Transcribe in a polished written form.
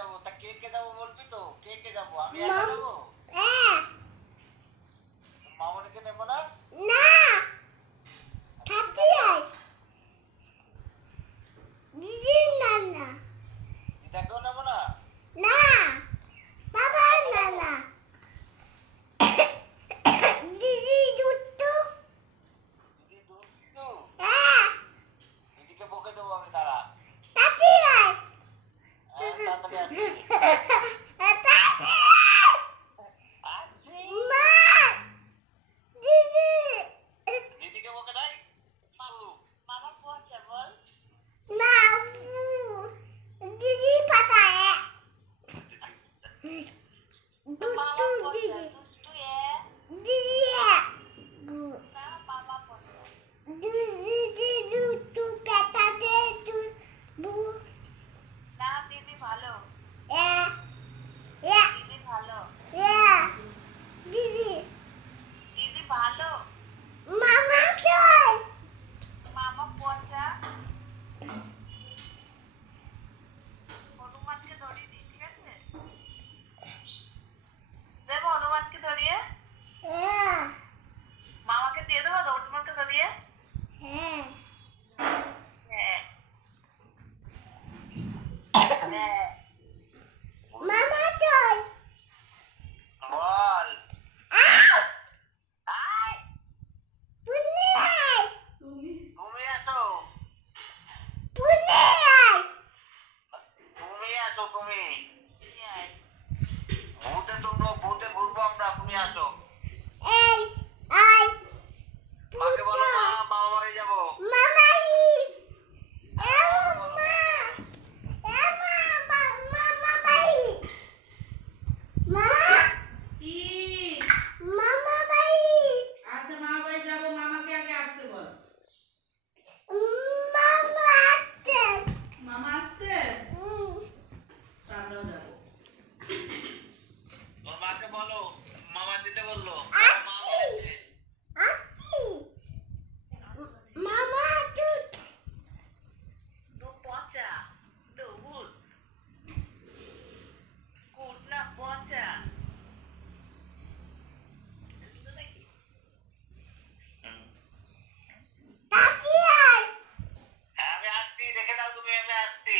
যাবো। তা কে কে যাবো বলবি তো? কে কে যাবো? আমি একা যাবো? মামনিকে নেবো না? না দিদি না না দিদাকেও নেবো না? না বাবা না না দিদি দুটো দিদি দুষ্টু? হ্যাঁ দিদিকে বকে দেবো আমি, দাঁড়া। তাতি আয় হ্যাঁ, তাড়াতাড়ি আসছি। আসছি। মা দিদি দিদিকে বকে দেয়? মামা পড়ছে বল। না দিদি পাতায় মামা দুটো পড়ছে, দিদি দুষ্টু দিদি না, মামা পড়ছে। দিদি দুটো পেটাতে দু না, দিদি ভালো। এ দিদি ভালো। দিদি দিদি ভালো। মামা কই মামা পচা। হনুমানকে ধরিয়ে দিই, ঠিক আছে? দেবো হনুমানকে ধরিয়ে? মামাকে দিয়ে দেবো তো হনুমানকে ধরিয়ে? হ্যাঁ হ্যাঁ। হ্যাঁ। মামা কই বল। পুনি আয় তুমি আসো। পুনি আয় তুমি আসো, তুমি। ভূতে তুলবো, ভূতে ঘুরবো আমরা, তুমি আসো। এই আয় মাকে বলো মা, মামা বাড়ি যাবো। মামাই মা কি? মামা বাই আচ্ছা মামা বাড়ি যাবো, মামাকে আগে আসতে বল। মামা আসছে মামা আসতে আমরাও যাবো। তোর মাকে বলো মামা দিতে বললো। আসছি আসছি মামা দুধ তো পচা, তো ভূত, কুট না পচা। তাতি আয় হ্যাঁ, আমি আসছি, দেখে দাও তুমি, আমি আসছি।